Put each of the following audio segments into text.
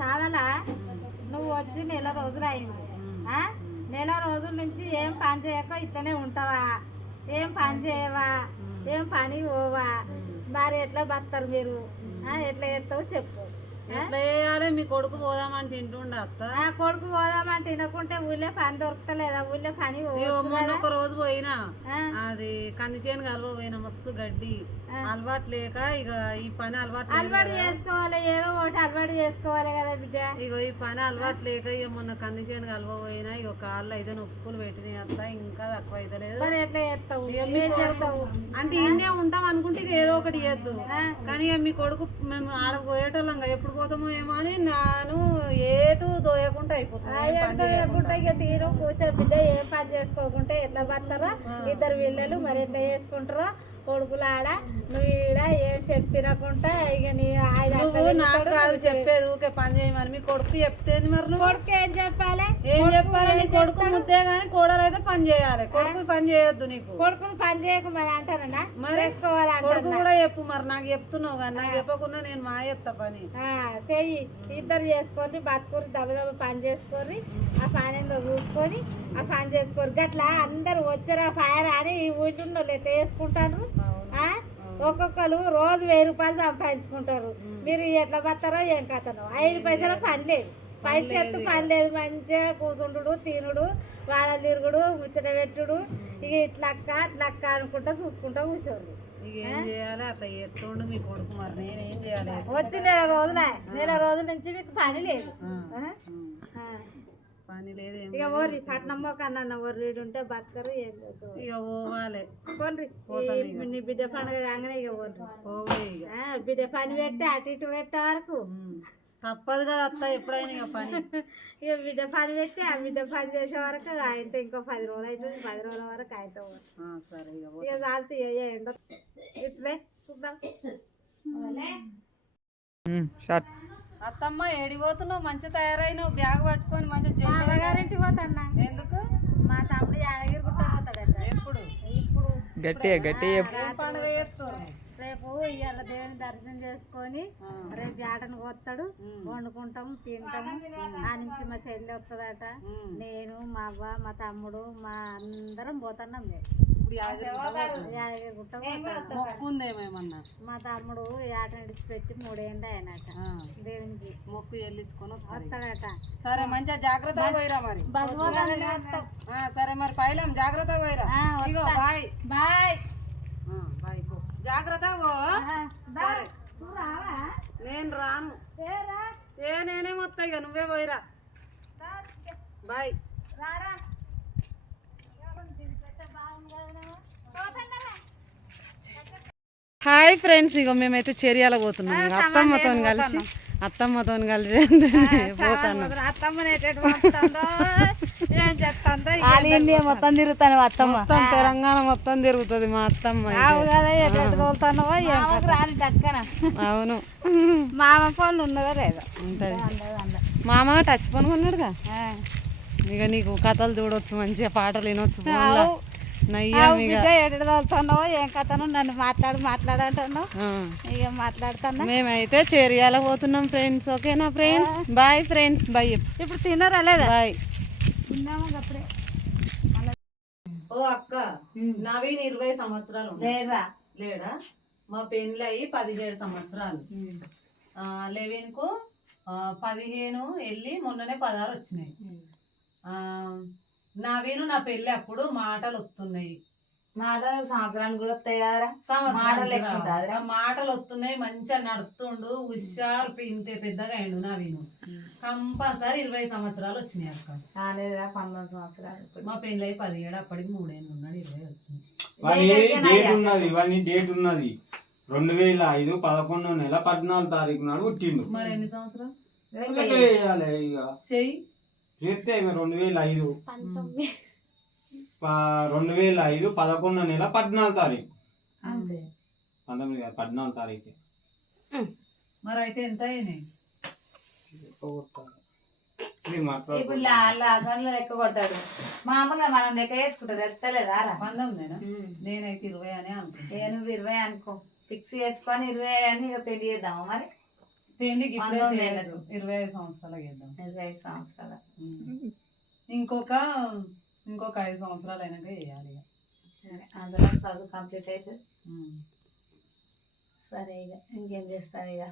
చావల? నువ్వు వచ్చి నెల రోజులు అయింది? నెల రోజుల నుంచి ఏం పని చేయక ఇట్లనే ఉంటావా? ఏం పని చేయవా? ఏం పని పోవా? మరి ఎట్లా బతారు మీరు? ఎట్లా చేస్తావు చెప్పు? ఎట్లా చేయాలి? మీ కొడుకు పోదామని తింటుండే అత్త? ఆ కొడుకు పోదామంటే తినకుంటే ఊళ్ళో పని దొరుకుతలేదా? ఊళ్ళో పని పోవచ్చు మొన్న కదా? ఒక రోజు పోయినా. ఆ? అది కంది చేను కలవ పోయినా మస్తు గడ్డి. అలవాటు లేక ఇక ఈ పని అలవాటు లేదు అలవాటు కదా. చేసుకోవాలి ఏదో ఒకటి అలవాటు చేసుకోవాలి కదా బిడ్డ. ఇగో ఈ పని అలవాటు లేక ఇక మొన్న కంది చేను కలవ పోయినా ఇక కాళ్ళు అయితే నొప్పులు పెట్టినాయి అత్త ఇంకా తక్కువ అయితే లేదు. మరి ఎట్లా చేస్తావు? ఏం చేస్తావు? అంటే ఇన్నే ఉంటాం అనుకుంటే ఇక ఏదో ఒకటి చేద్దు కానీ ఇక మీ కొడుకు మేము ఆడ పోయేటోళ్ళం కదా, ఎప్పుడు పోతామో ఏమో అని నాను ఏటు దోయకుండా అయిపోతుంది ఇక తీరు కూర్చో బిడ్డ ఏం పని చేసుకోకుంటే ఎట్లా పడతారో ఇద్దరు పిల్లలు మరి ఎట్లా చేసుకుంటారో? కొడుకులు ఆడ నువ్వు ఈడ ఏం చెప్పి తినకుండా ఇక నీ నువ్వు నాకు కాదు చెప్పేది ఊకే పని చేయమని మీ కొడుకు చెప్తేంది మరి నువ్వు? కొడుకు ఏం చెప్పాలి? ఏం చెప్పాలి? నీ కొడుకు ముద్దే కానీ కోడలు అయితే పని చేయాలి. కొడుకు పని చేయొద్దు నీకు. కొడుకుని పని చేయక మరి అంటానన్నా మరి కొడుకు కూడా చెప్పు మరి. నాకు చెప్తున్నావు కానీ నాకు చెప్పకుండా నేను మా ఎత్తా పని చెయ్యి. ఇద్దరు చేసుకొని బతుకుని దెబ్బ దెబ్బ పని చేసుకొని ఆ పని ఏందో చూసుకొని ఆ పని చేసుకోరు. గట్లా అందరు వచ్చారా ఫైర్ అని ఈ ఊళ్ళో వాళ్ళు ఎట్లా చేసుకుంటారు ఆ? ఒక్కొక్కరు రోజు వెయ్యి రూపాయలు సంపాదించుకుంటారు. మీరు ఎట్లా పడతారో ఏం కథనో. ఐదు పైసల పని లేదు. పైసలు పని లేదు. మంచిగా కూర్చుంటుడు తినుడు వాడ తిరుగుడు ముచ్చట పెట్టుడు. ఇక ఇట్లక్క అట్లక్క అనుకుంటా చూసుకుంటా చేయాలి? వచ్చి నెల రోజుల. నెల రోజుల నుంచి మీకు పని లేదు. పని లేదు ఇక ఓర్రి పట్నమ్మో కన్నా ఓర్రి ఉంటే బతకరు ఏం లేదు. ఇక పోవాలి. పోన్రి నీ బిడ్డ పండుగ కాగానే ఇక ఓర్రి పోవే ఇక. ఆ, బిడ్డ పని పెట్టి అటు ఇటు పెట్టే వరకు. తప్పదు కదా అత్త ఎప్పుడైనా ఇక పని. ఇక బిడ్డ పని పెట్టి ఆ బిడ్డ పని చేసే వరకు ఆయనతో ఇంకో పది రోజులు అవుతుంది పది రోజుల వరకు ఆయనతో సరే ఇక. ఇక చాలు ఎండ. ఇట్లే చూద్దాం. అత్తమ్మ ఏడిపోతున్నావు మంచి తయారైనావు బ్యాగ్ పట్టుకొని మంచి అమ్మగారింటికి పోతాన్నా. ఎందుకు? మా తమ్ముడు యాదగిరి గుట్ట పోతాడట. ఎప్పుడు? ఇప్పుడు. గట్టిగా గట్టిగా ఏం పండుగ రేపు ఇవాళ దేవుని దర్శనం చేసుకొని రేపు ఆటను కోస్తాడు వండుకుంటాం తింటాం. ఆ నుంచి మా చెల్లి వస్తుందట నేను మా అవ్వ మా తమ్ముడు మా అందరం పోతున్నాం మేము. మొక్కుందేమేమన్నా మా తమ్ముడు ఆట విడిచిపెట్టి మూడేళ్ళు ఆయనట ఆ, దేవునికి మొక్కు చెల్లించుకొని. వస్తాడట. సరే మంచిగా జాగ్రత్తగా పోయిరా మరి. సరే మరి పైలం జాగ్రత్తగా పోయిరా. ఇగో బాయ్. బాయ్. బాయ్ సరే. నేను రాను. ఏ నేనే మొత్తం ఇక నువ్వే పోయిరా. బాయ్. హాయ్ ఫ్రెండ్స్ ఇగో మేమైతే చర్యాల పోతున్నాం. ఇక అత్తమ్మతో కలిసి అత్తమ్మతో కలిసి పోతాను మొత్తం తిరుగుతాను అత్తమ్మ? మొత్తం తెలంగాణ మొత్తం తిరుగుతుంది మా అత్తమ్మ అవును. మామ ఫోన్ ఉన్నదో లేదో? ఉంటది. మామ టచ్ ఫోన్ కొన్నాడుగా? ఇక నీకు కథలు చూడొచ్చు మంచిగా పాటలు వినొచ్చు బిడ్డ ఎటు తోలుతున్నావో ఏం కథను నన్ను మాట్లాడు మాట్లాడంటున్నావు. ఇక మాట్లాడుతున్నా. మేమైతే చేరియాల పోతున్నాం ఫ్రెండ్స్ ఓకేనా ఫ్రెండ్స్? బాయ్ ఫ్రెండ్స్ బాయ్ ఇప్పుడు తిన్నారా లేదా? బాయ్. తిన్నాము అప్పుడే? ఓ అక్క నవీన్ ఇరవై సంవత్సరాలు. లేదా? లేడా? మా పెళ్ళి అయ్యి పదిహేడు సంవత్సరాలు. ఆ, లెవెన్కు పదిహేను వెళ్ళి మొన్ననే పదహారు వచ్చినాయి. ఆ, నవీను నా పెళ్ళి అప్పుడు మాటలు వస్తున్నాయి మాట సంవత్సరానికి కూడా వస్తాయి కదరా? మాటలు ఎక్కువ మాటలు వస్తున్నాయి మంచిగా నడుతుండు హుషారు ఇంతే పెద్దగా అయిండు నవీను కంపల్సరీ ఇరవై సంవత్సరాలు వచ్చినాయి అక్క. రాలేదురా పంతొమ్మిది సంవత్సరాలు. మా పెళ్ళి అయ్యి పదిహేడు అప్పటికి మూడేళ్ళు ఉన్నాడు ఇరవై వచ్చింది. వాని డేట్ ఉన్నది వాని డేట్ ఉన్నది. రెండు వేల ఐదు పదకొండో నెల పద్నాలుగు తారీఖు నాడు పుట్టిండు. మరి ఎన్ని సంవత్సరాలు చెయ్యి. చేస్తే ఇక రెండు వేల ఐదు రెండు వేల ఐదు పదకొండో నెల పద్నాలుగు తారీఖు. అంతే. పంతొమ్మిది కాదు, పద్నాలుగు తారీఖు. మరి అయితే ఎంత ఇప్పుడు అకౌంట్లో లెక్క కొడతాడు. మామూలుగా మనం లెక్క వేసుకుంటారు ఎత్తలేదా రా? పంతొమ్మిదేనా? నేనైతే ఇరవై అనే అనుకుంటా ఏ నువ్వు ఇరవై అనుకో. ఫిక్స్ చేసుకొని ఇరవై అని ఇక పెళ్ళి చేద్దాము మరి? ఏళ్ళకు. ఇరవై ఐదు సంవత్సరాలకు చేద్దాం ఇరవై ఐదు సంవత్సరాల. ఇంకొక ఇంకొక ఐదు సంవత్సరాలు అయినాక చేయాలి అందులో చదువు కంప్లీట్ అయితే. సరే ఇక ఇంకేం చేస్తాం ఇక?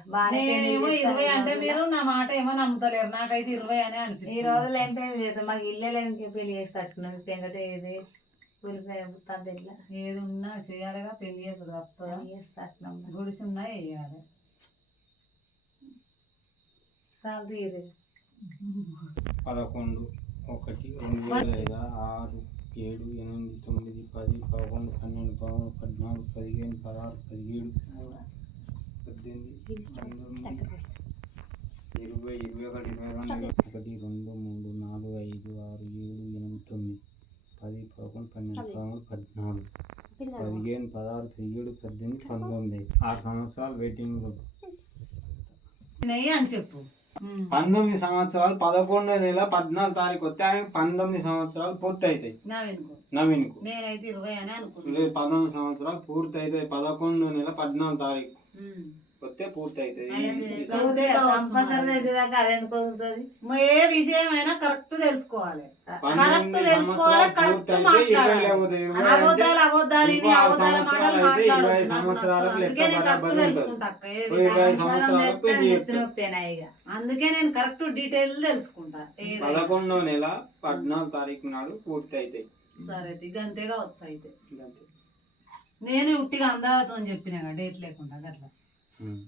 పెళ్ళి చేస్తాం ఇరవై ఈ అంటే. మీరు నా మాట ఏమో నమ్ముతలేరు. నాకైతే ఇరవై అనే ఈ అనిపిస్తుంది రోజులు ఏం పెళ్ళి లేదు మాకు ఇల్లే లేదు పెళ్ళి చేస్తట్టున్నాం పెంకట ఏది? ఏది ఉన్నా చేయాలిగా పెళ్ళి పెళ్ళి చేస్తట్టున్నాం గుడిసి ఉన్నా వేయాలి పదకొండు ఒకటి రెండు వేల ఐదు ఆరు ఏడు ఎనిమిది తొమ్మిది పది పదకొండు పన్నెండు పదమూడు పద్నాలుగు పదిహేను పదహారు పదిహేడు పద్దెనిమిది పంతొమ్మిది ఇరవై ఇరవై ఒకటి ఇరవై రెండు ఒకటి రెండు మూడు నాలుగు ఐదు ఆరు ఏడు ఎనిమిది తొమ్మిది పది పదకొండు పన్నెండు పదమూడు పద్నాలుగు పదిహేను పదహారు పదిహేడు పద్దెనిమిది పంతొమ్మిది ఆరు సంవత్సరాలు వెయిటింగ్. అని చెప్పు. పంతొమ్మిది సంవత్సరాలు పదకొండో నెల పద్నాలుగు తారీఖు వస్తే ఆయనకు పంతొమ్మిది సంవత్సరాలు పూర్తి అవుతాయి నవీన్కు. లేదు పంతొమ్మిది సంవత్సరాలు పూర్తి అవుతాయి పదకొండు నెల పద్నాలుగు తారీఖు. వస్తే పూర్తి అవుతుంది ఏ విషయమైనా కరెక్ట్ తెలుసుకోవాలి. పంతొమ్మిది తెలుసుకోవాలి, ఇరవై మాట్లాడాలి. అబద్ధాలు అబద్ధాలు అబద్ధాల అయితే ఇరవై సంవత్సరాలకు. లెక్క అందుకే నేను కరెక్ట్ బరాబర్. ఇరవై సంవత్సరాలకు ఇక అందుకే నేను డీటెయిల్ తెలుసుకుంటా ఏదైనా. పదకొండో నెల పద్నాలుగు తారీఖు నాడు పూర్తి అవుతాయి సరే గంతేగా వచ్చు అయితే ఇదంతే. నేను ఉట్టిగా అందాతో చెప్పిన డేట్ లేకుండా. ఉమ్.